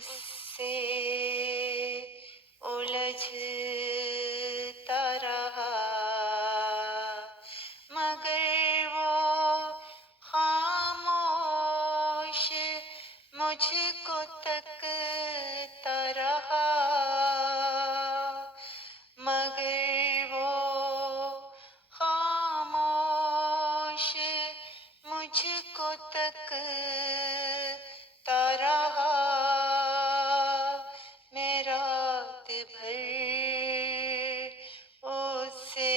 اس سے الجھتا رہا، مگر وہ خاموش مجھ کو تکتا رہا، مگر وہ خاموش مجھ کو تکتا رہا، میں رات بھر اس سے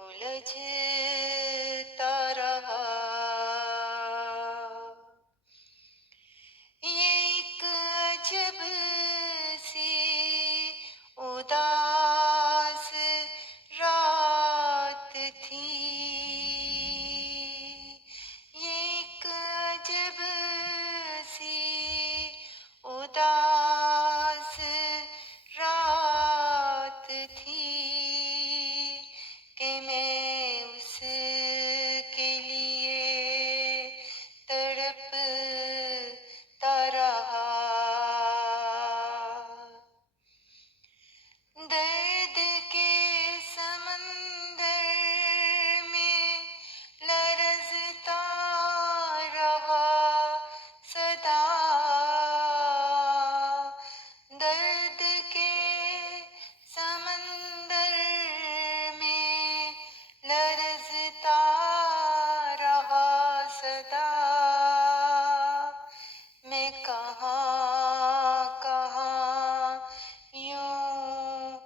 الجھتا رہا۔ یہ ایک عجب سی اداس رات تھی، یہ ایک عجب سی اداس رات تھی کہ میں اس کے لیے تڑپتا رہا، درد کے سمندر میں لرزتا رہا سدا، درد کے سمندر میں لرزتا رہا سدا، میں کہاں کہاں یوں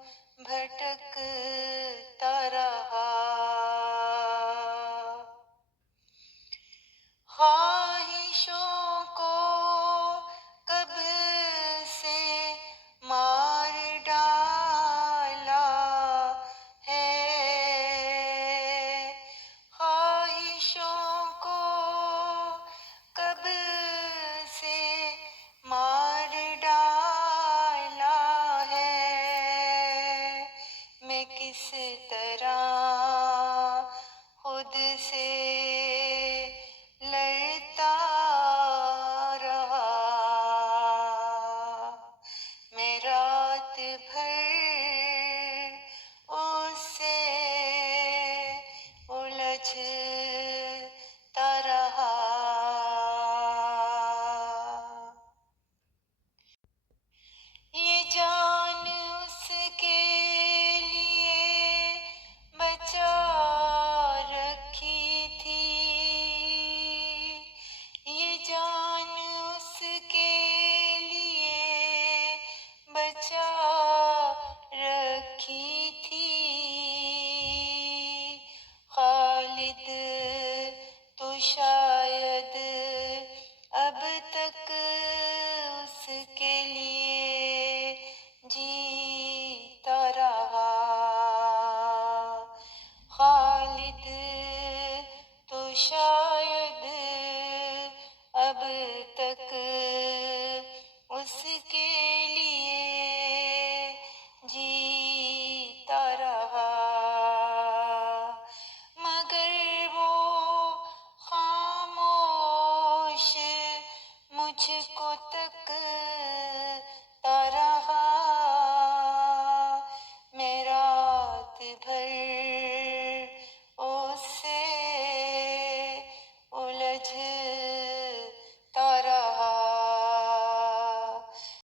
بھٹکتا رہا، خواہشوں کو کب سے مار ڈالا ہے، خواہشوں کو کب سے مار ڈالا ہے، میں کس طرح خود سے لڑتا رہا، میں رات بھر اس سے الجھتا رہا۔ یہ جان اس کے لیے بچا رکھی تھی، یہ جان اس کے لیے بچا رکھی تھی، خالد تو شاید اب تک اس کے لیے جیتا رہا، خالد تو شاید اب تک اس کے لیے جیتا رہا، مگر وہ خاموش مجھ کو تکتا رہا، میں رات بھر اس سے الجھ